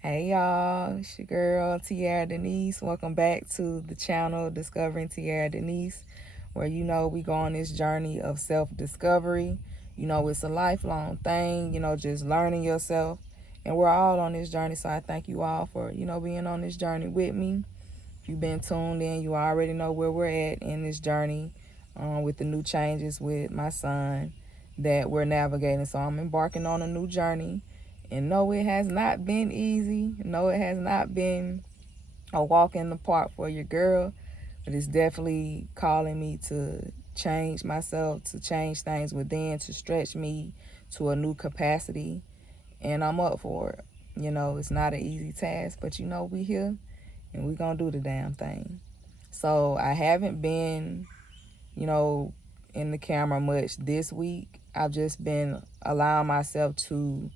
Hey y'all, it's your girl Tiara Denise. Welcome back to the channel Discovering Tiara Denise, where we go on this journey of self-discovery. It's a lifelong thing, just learning yourself. And we're all on this journey, so I thank you all for, being on this journey with me. If you've been tuned in, you already know where we're at in this journey with the new changes with my son that we're navigating. So I'm embarking on a new journey. And no, it has not been easy. No, it has not been a walk in the park for your girl. But it's definitely calling me to change myself, to change things within, to stretch me to a new capacity. And I'm up for it. It's not an easy task, but we here and we gonna do the damn thing. So I haven't been, in the camera much this week. I've just been allowing myself to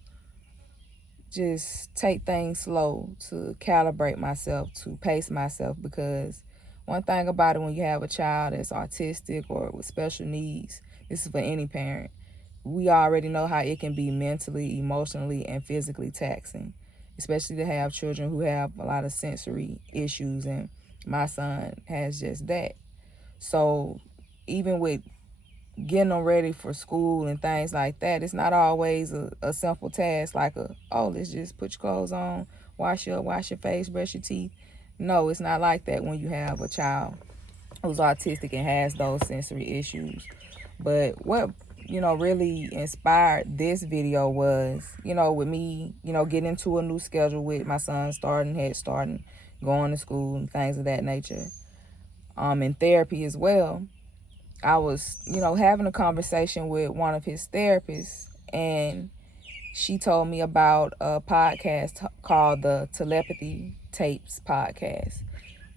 just take things slow, to calibrate myself, to pace myself, because one thing about it, when you have a child that's autistic or with special needs, this is for any parent, we already know how it can be mentally, emotionally, and physically taxing, especially to have children who have a lot of sensory issues, and my son has just that. So even with getting them ready for school and things like that, it's not always a simple task like let's just put your clothes on, wash your face, brush your teeth. No, it's not like that when you have a child who's autistic and has those sensory issues. But what really inspired this video was, with me, getting into a new schedule with my son starting going to school and things of that nature. In therapy as well. I was, having a conversation with one of his therapists, and she told me about a podcast called the Telepathy Tapes podcast.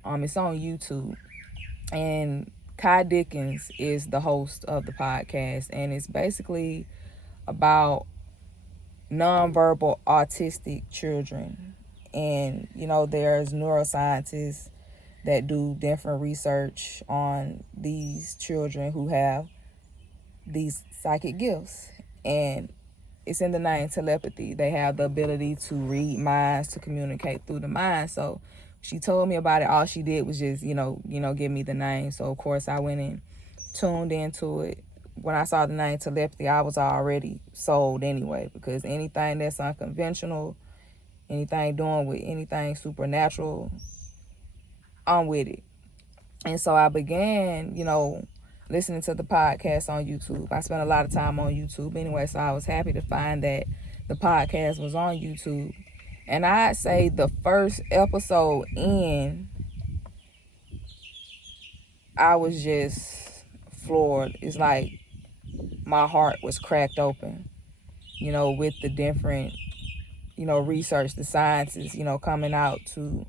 It's on YouTube, and Ky Dickens is the host of the podcast, and it's basically about nonverbal autistic children. And there's neuroscientists that do different research on these children who have these psychic gifts. And it's in the name, telepathy. They have the ability to read minds, to communicate through the mind. So she told me about it. All she did was just, give me the name. So of course I went and tuned into it. When I saw the name telepathy, I was already sold anyway, because anything that's unconventional, anything doing with anything supernatural, I'm with it. And so I began, listening to the podcast on YouTube. I spent a lot of time on YouTube anyway, so I was happy to find that the podcast was on YouTube. And I'd say the first episode in, I was just floored. It's like my heart was cracked open, with the different, research, the sciences, coming out to,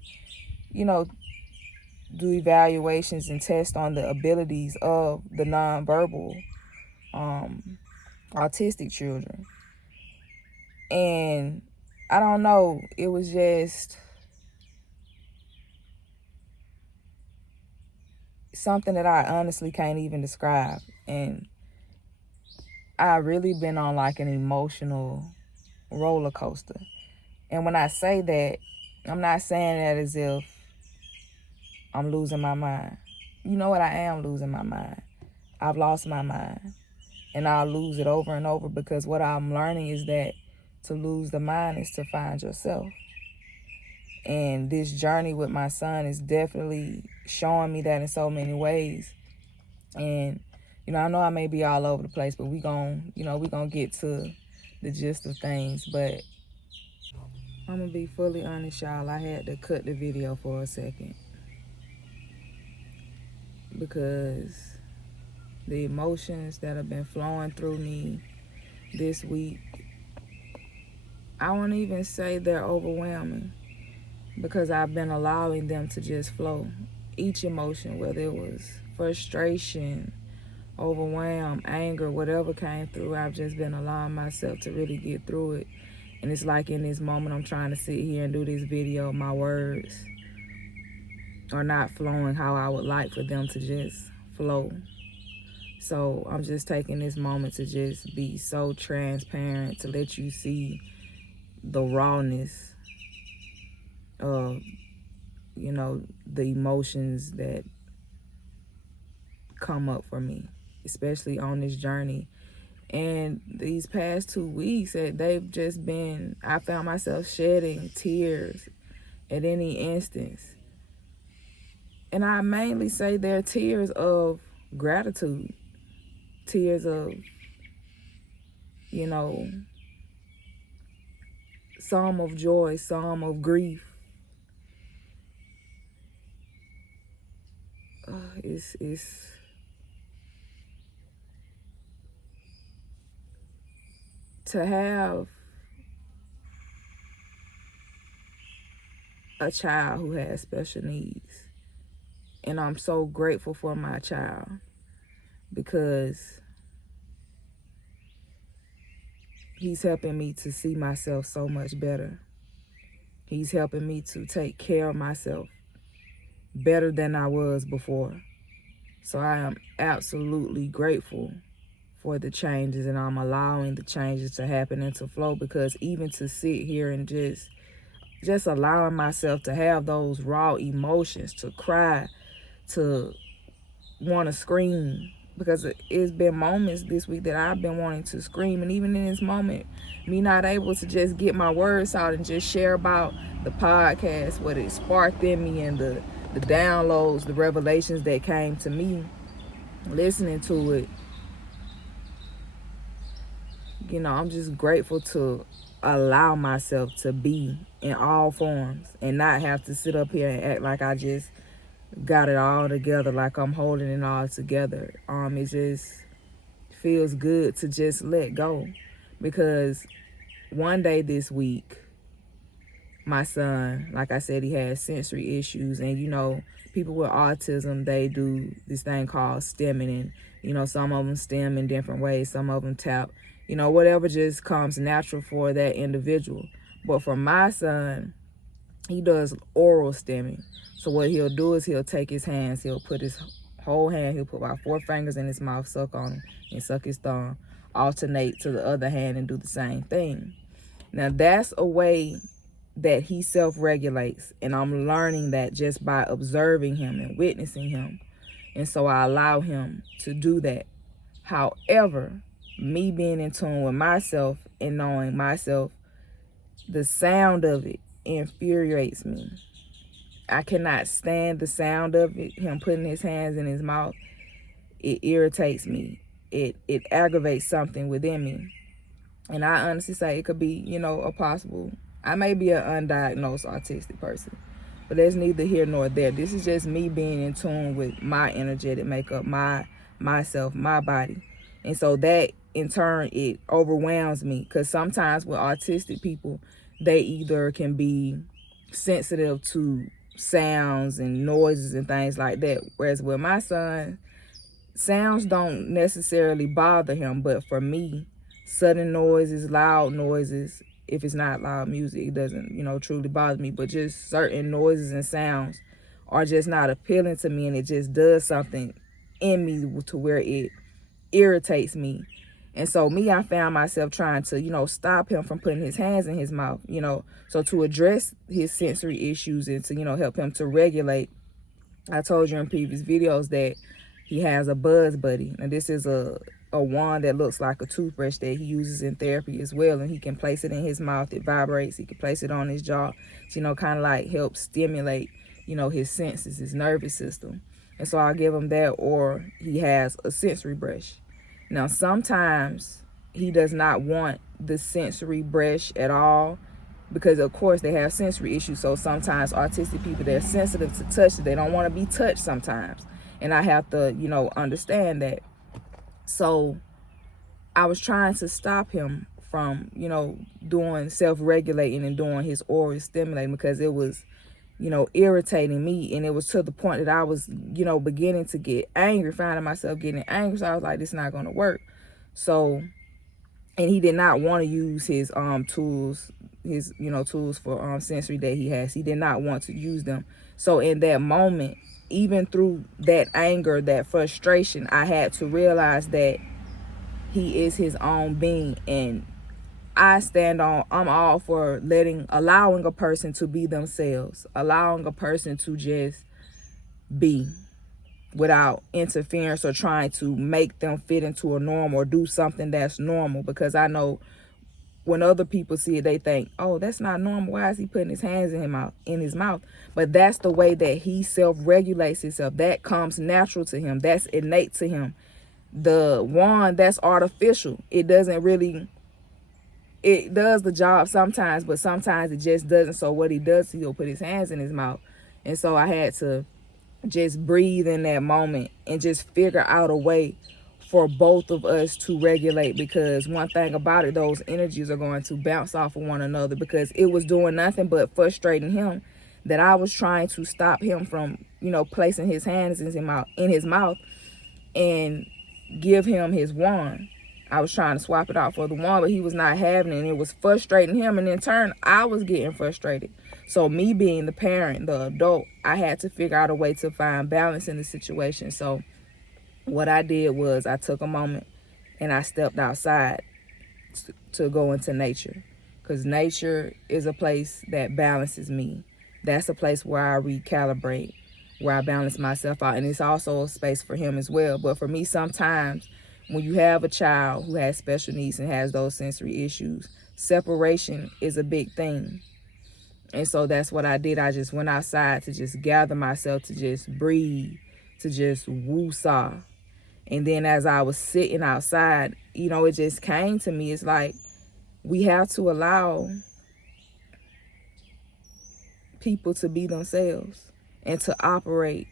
do evaluations and test on the abilities of the nonverbal autistic children. And I don't know, it was just something that I honestly can't even describe. And I really been on like an emotional roller coaster. And when I say that, I'm not saying that as if I'm losing my mind. You know what? I am losing my mind. I've lost my mind. And I'll lose it over and over, because what I'm learning is that to lose the mind is to find yourself. And this journey with my son is definitely showing me that in so many ways. And, I know I may be all over the place, but we gon' get to the gist of things. But I'm gonna be fully honest, y'all. I had to cut the video for a second, because the emotions that have been flowing through me this week, I won't even say they're overwhelming, because I've been allowing them to just flow. Each emotion, whether it was frustration, overwhelm, anger, whatever came through, I've just been allowing myself to really get through it. And it's like in this moment I'm trying to sit here and do this video, my words are not flowing how I would like for them to just flow. So I'm just taking this moment to just be so transparent, to let you see the rawness of, the emotions that come up for me, especially on this journey. And these past 2 weeks, they've just been, I found myself shedding tears at any instance. And I mainly say they're tears of gratitude, tears of, some of joy, some of grief. It's to have a child who has special needs. And I'm so grateful for my child because he's helping me to see myself so much better. He's helping me to take care of myself better than I was before. So I am absolutely grateful for the changes, and I'm allowing the changes to happen and to flow, because even to sit here and just allowing myself to have those raw emotions, to cry, to want to scream, because it's been moments this week that I've been wanting to scream. And even in this moment, me not able to just get my words out and just share about the podcast, what it sparked in me, and the downloads, the revelations that came to me listening to it. I'm just grateful to allow myself to be in all forms and not have to sit up here and act like I just got it all together, like I'm holding it all together. It just feels good to just let go, because one day this week, my son, like I said, he has sensory issues, and people with autism, they do this thing called stemming, and some of them stem in different ways, some of them tap, whatever just comes natural for that individual. But for my son, he does oral stemming. So what he'll do is he'll take his hands, he'll put his whole hand, he'll put about 4 fingers in his mouth, suck on him, and suck his thumb, alternate to the other hand and do the same thing. Now that's a way that he self-regulates, and I'm learning that just by observing him and witnessing him. And so I allow him to do that. However, me being in tune with myself and knowing myself, the sound of it infuriates me. I cannot stand the sound of it, him putting his hands in his mouth. It irritates me. It aggravates something within me. And I honestly say it could be, a possible, I may be an undiagnosed autistic person, but there's neither here nor there. This is just me being in tune with my energetic makeup, myself, my body. And so that in turn, it overwhelms me, because sometimes with autistic people, they either can be sensitive to sounds and noises and things like that. Whereas with my son, sounds don't necessarily bother him, but for me, sudden noises, loud noises, if it's not loud music, it doesn't, truly bother me. But just certain noises and sounds are just not appealing to me, and it just does something in me to where it irritates me. And so I found myself trying to, stop him from putting his hands in his mouth, so to address his sensory issues and to, help him to regulate. I told you in previous videos that he has a buzz buddy, and this is a wand that looks like a toothbrush that he uses in therapy as well, and he can place it in his mouth. It vibrates. He can place it on his jaw to, kind of like help stimulate, his senses, his nervous system. And so I'll give him that, or he has a sensory brush. Now, sometimes he does not want the sensory brush at all, because of course they have sensory issues. So sometimes autistic people, they're sensitive to touch. They don't want to be touched sometimes. And I have to, understand that. So I was trying to stop him from, doing self-regulating and doing his oral stimulating, because it was, irritating me. And it was to the point that I was, beginning to get angry, finding myself getting angry. So I was like, this is not going to work. So, and he did not want to use his tools, his, tools for sensory that he has. He did not want to use them. So in that moment, even through that anger, that frustration, I had to realize that he is his own being, and I'm all for allowing a person to be themselves, allowing a person to just be without interference or trying to make them fit into a norm or do something that's normal. Because I know when other people see it, they think, oh, that's not normal. Why is he putting his hands in his mouth? But that's the way that he self-regulates himself. That comes natural to him. That's innate to him. The wand, that's artificial. It does the job sometimes, but sometimes it just doesn't. So what he does, he'll put his hands in his mouth. And so I had to just breathe in that moment and just figure out a way for both of us to regulate, because one thing about it, those energies are going to bounce off of one another, because it was doing nothing but frustrating him that I was trying to stop him from, placing his hands in his mouth and give him his wand. I was trying to swap it out for the wand, but he was not having it, and it was frustrating him, and in turn I was getting frustrated. So me being the parent, the adult, I had to figure out a way to find balance in the situation. So what I did was I took a moment and I stepped outside to go into nature, because nature is a place that balances me. That's a place where I recalibrate, where I balance myself out, and it's also a space for him as well. But for me, sometimes when you have a child who has special needs and has those sensory issues, separation is a big thing. And so that's what I did. I just went outside to just gather myself, to just breathe, to just woo-saw. And then as I was sitting outside, it just came to me. It's like we have to allow people to be themselves and to operate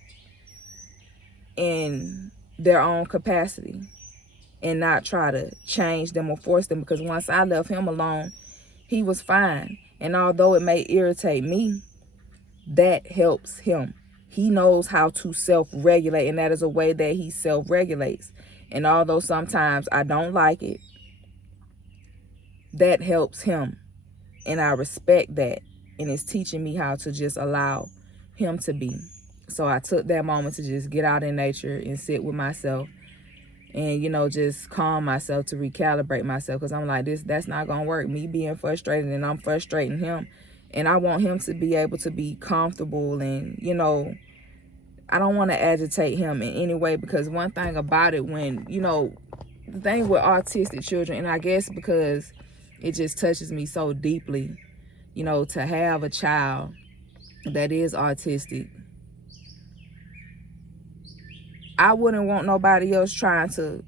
in their own capacity and not try to change them or force them. Because once I left him alone, he was fine. And although it may irritate me, that helps him. He knows how to self-regulate, and that is a way that he self-regulates. And although sometimes I don't like it, that helps him. And I respect that. And it's teaching me how to just allow him to be. So I took that moment to just get out in nature and sit with myself and, just calm myself, to recalibrate myself. Because I'm like, that's not going to work. Me being frustrated and I'm frustrating him. And I want him to be able to be comfortable and, I don't want to agitate him in any way. Because one thing about it, when, the thing with autistic children, and I guess because it just touches me so deeply, to have a child that is autistic, I wouldn't want nobody else trying to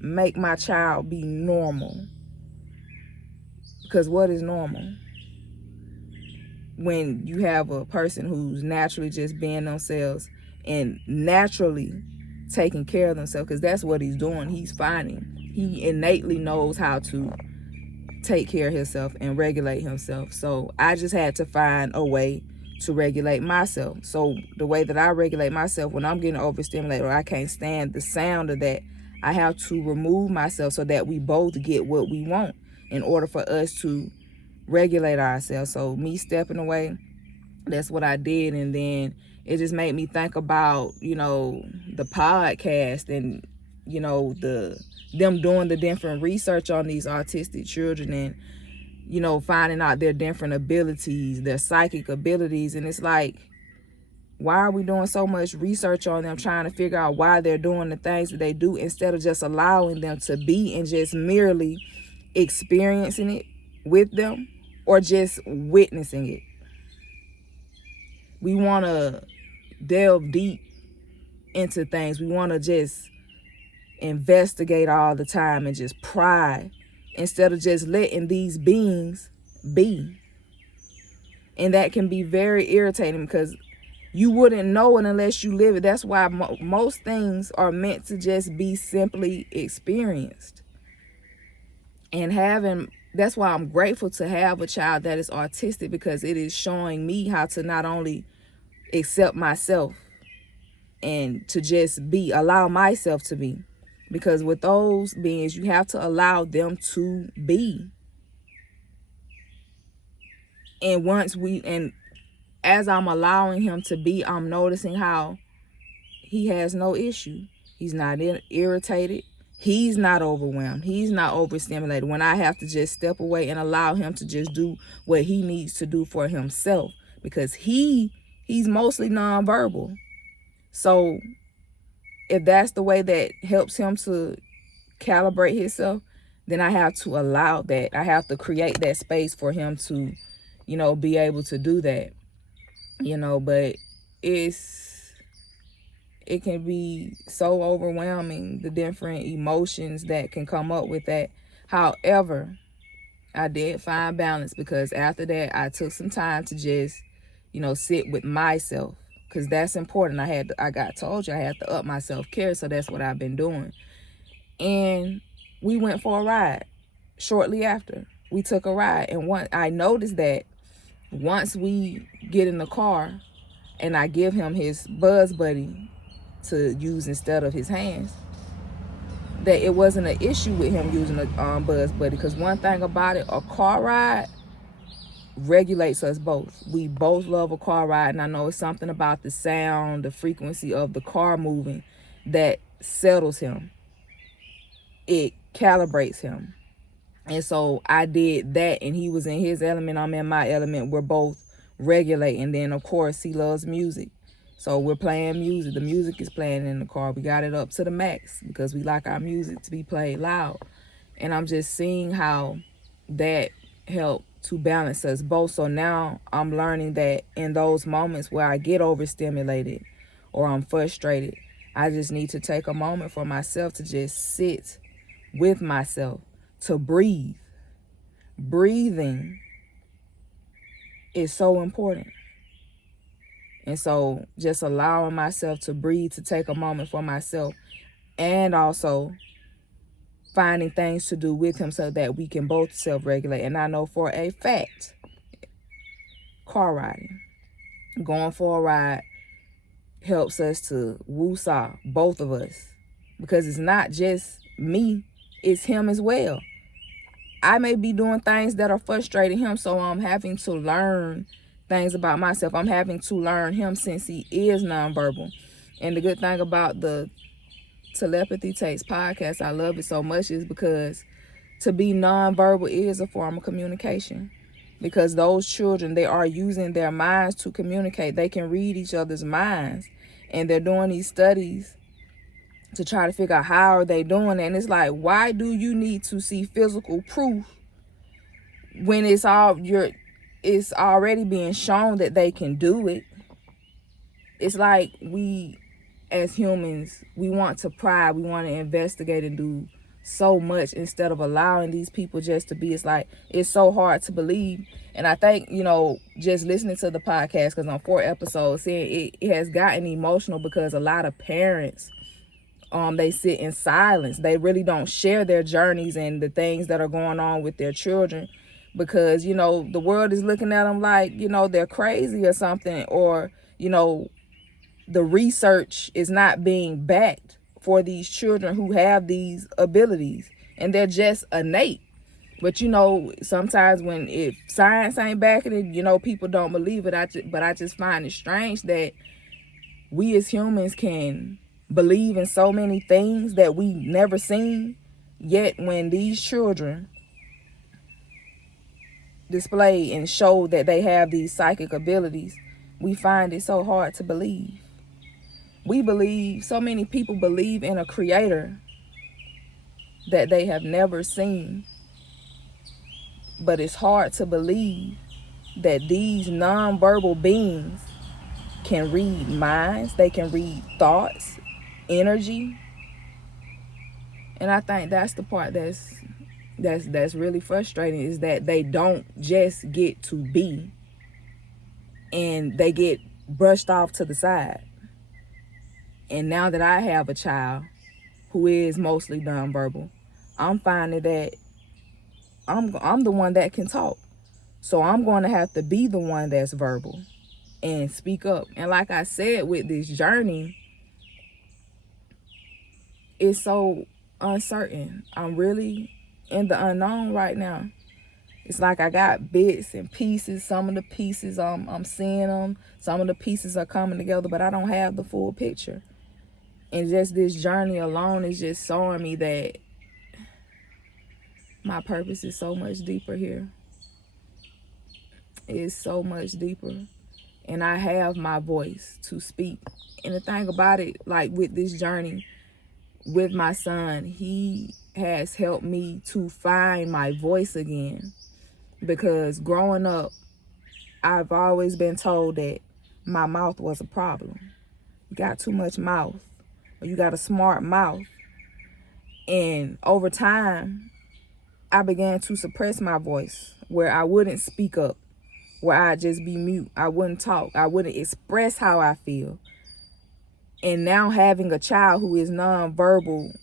make my child be normal. Because what is normal? When you have a person who's naturally just being themselves and naturally taking care of themselves, because that's what he's doing. He's finding. He innately knows how to take care of himself and regulate himself. So I just had to find a way to regulate myself. So the way that I regulate myself, when I'm getting overstimulated or I can't stand the sound of that, I have to remove myself so that we both get what we want in order for us to regulate ourselves. So me stepping away, that's what I did. And then it just made me think about, the podcast and, them doing the different research on these autistic children and, finding out their different abilities, their psychic abilities. And it's like, why are we doing so much research on them, trying to figure out why they're doing the things that they do, instead of just allowing them to be and just merely experiencing it with them or just witnessing it? We want to delve deep into things. We want to just investigate all the time and just pry, instead of just letting these beings be. And that can be very irritating, because you wouldn't know it unless you live it. That's why most things are meant to just be simply experienced. And that's why I'm grateful to have a child that is autistic, because it is showing me how to not only accept myself and to just allow myself to be. Because with those beings, you have to allow them to be. And as I'm allowing him to be, I'm noticing how he has no issue. He's not irritated. He's not overwhelmed. He's not overstimulated when I have to just step away and allow him to just do what he needs to do for himself, because he's mostly nonverbal. So if that's the way that helps him to calibrate himself, then I have to allow that. I have to create that space for him to, be able to do that. But it can be so overwhelming, the different emotions that can come up with that. However, I did find balance, because after that I took some time to just, sit with myself, because that's important. I got told you I had to up my self-care, so that's what I've been doing. And we went for a ride. Shortly after, we took a ride, and I noticed that once we get in the car and I give him his Buzz Buddy to use instead of his hands, that it wasn't an issue with him using a Buzz Buddy. Because one thing about it, a car ride regulates us both. We both love a car ride, and I know it's something about the sound, the frequency of the car moving that settles him. It calibrates him. And so I did that, and he was in his element, I'm in my element. We're both regulating. Then of course he loves music, so we're playing music. The music is playing in the car. We got it up to the max because we like our music to be played loud. And I'm just seeing how that helped to balance us both. So now I'm learning that in those moments where I get overstimulated or I'm frustrated, I just need to take a moment for myself to just sit with myself, to breathe. Breathing is so important. And so just allowing myself to breathe, to take a moment for myself, and also finding things to do with him so that we can both self-regulate. And I know for a fact, car riding, going for a ride, helps us to woo-saw, both of us. Because it's not just me, it's him as well. I may be doing things that are frustrating him, so I'm having to learn things about myself. I'm having to learn him, since he is nonverbal. And the good thing about the Telepathy Tapes podcast, I love it so much, is because to be nonverbal is a form of communication. Because those children, they are using their minds to communicate. They can read each other's minds. And they're doing these studies to try to figure out how are they doing it. And it's like, why do you need to see physical proof when it's already being shown that they can do it? It's like we as humans, we want to pry, we want to investigate and do so much instead of allowing these people just to be. It's like, it's so hard to believe. And I think, just listening to the podcast, because on 4 episodes, seeing it has gotten emotional, because a lot of parents, they sit in silence. They really don't share their journeys and the things that are going on with their children, because, the world is looking at them like, they're crazy or something, or, the research is not being backed for these children who have these abilities, and they're just innate. But sometimes if science ain't backing it, people don't believe it. But I just find it strange that we as humans can believe in so many things that we never seen, yet when these children display and show that they have these psychic abilities, we find it so hard to believe. So many people believe in a creator that they have never seen. But it's hard to believe that these nonverbal beings can read minds, they can read thoughts, energy. And I think that's the part that's really frustrating, is that they don't just get to be, and they get brushed off to the side. And now that I have a child who is mostly nonverbal, I'm finding that I'm the one that can talk. So I'm going to have to be the one that's verbal and speak up. And like I said, with this journey, it's so uncertain. I'm really in the unknown right now. It's like I got bits and pieces. Some of the pieces, I'm seeing them. Some of the pieces are coming together, but I don't have the full picture. And just this journey alone is just showing me that my purpose is so much deeper here. It's so much deeper. And I have my voice to speak. And the thing about it, like with this journey with my son, he has helped me to find my voice again. Because growing up, I've always been told that my mouth was a problem. You got too much mouth, or you got a smart mouth. And over time, I began to suppress my voice, where I wouldn't speak up, where I'd just be mute. I wouldn't talk. I wouldn't express how I feel. And now having a child who is nonverbal,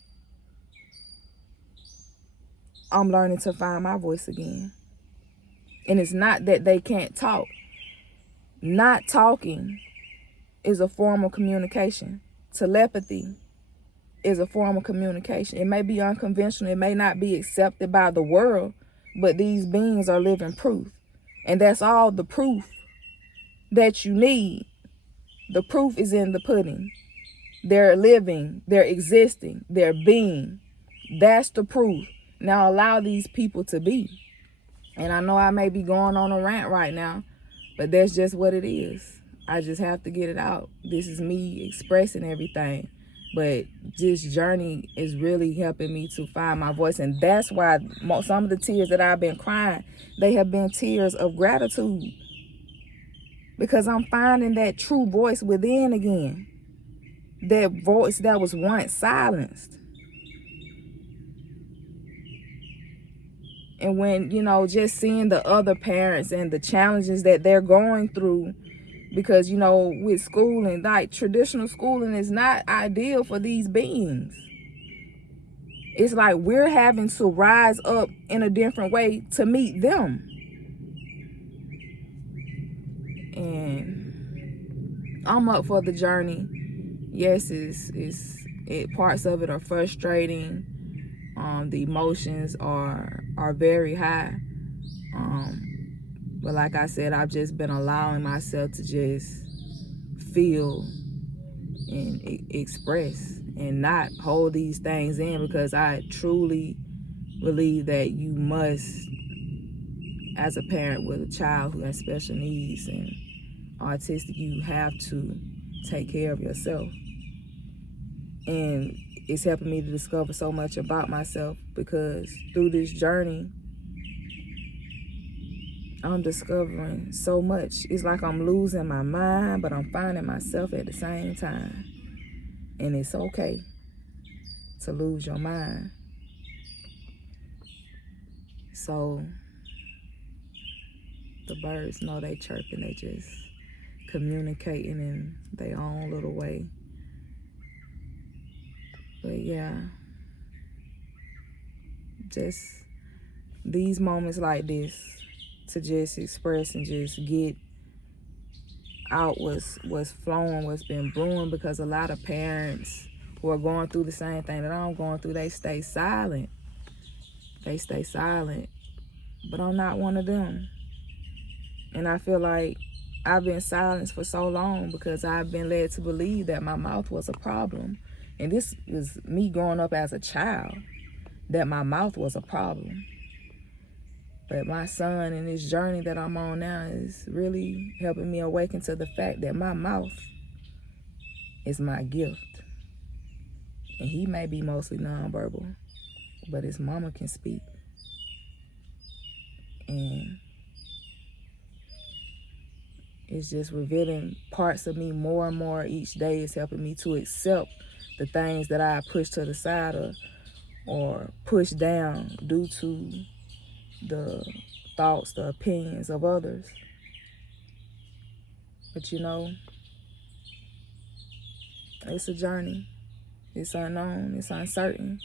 I'm learning to find my voice again. And it's not that they can't talk. Not talking is a form of communication. Telepathy is a form of communication. It may be unconventional. It may not be accepted by the world, but these beings are living proof. And that's all the proof that you need. The proof is in the pudding. They're living, they're existing, they're being. That's the proof. Now allow these people to be. And I know I may be going on a rant right now, but that's just what it is. I just have to get it out. This is me expressing everything. But this journey is really helping me to find my voice. And that's why some of the tears that I've been crying, they have been tears of gratitude. Because I'm finding that true voice within again. That voice that was once silenced. And when, just seeing the other parents and the challenges that they're going through, because, with schooling, like traditional schooling is not ideal for these beings. It's like we're having to rise up in a different way to meet them. And I'm up for the journey. Yes, parts of it are frustrating. The emotions are very high. But like I said, I've just been allowing myself to just feel and express and not hold these things in, because I truly believe that you must, as a parent with a child who has special needs and autistic, you have to take care of yourself. And it's helping me to discover so much about myself, because through this journey, I'm discovering so much. It's like I'm losing my mind, but I'm finding myself at the same time. And it's okay to lose your mind. So the birds know they chirping, they just communicating in their own little way. But yeah, just these moments like this, to just express and just get out what's flowing, what's been brewing, because a lot of parents who are going through the same thing that I'm going through, they stay silent. They stay silent. But I'm not one of them. And I feel like I've been silenced for so long because I've been led to believe that my mouth was a problem. And this was me growing up as a child, that my mouth was a problem. But my son and this journey that I'm on now is really helping me awaken to the fact that my mouth is my gift. And he may be mostly nonverbal, but his mama can speak. And it's just revealing parts of me more and more each day. It's helping me to accept the things that I push to the side or push down due to the thoughts, the opinions of others. But it's a journey. It's unknown, it's uncertain.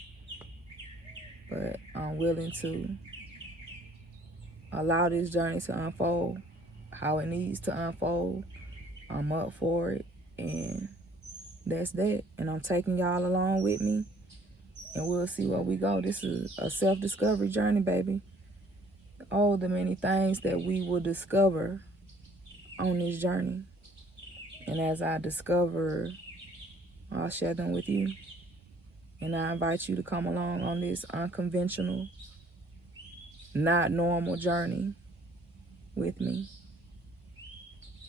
But I'm willing to allow this journey to unfold how it needs to unfold. I'm up for it, and that's that. And I'm taking y'all along with me, and we'll see where we go. This is a self-discovery journey, baby. Oh, the many things that we will discover on this journey. And as I discover I'll share them with you. And I invite you to come along on this unconventional, not normal journey with me.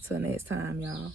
Till next time, y'all.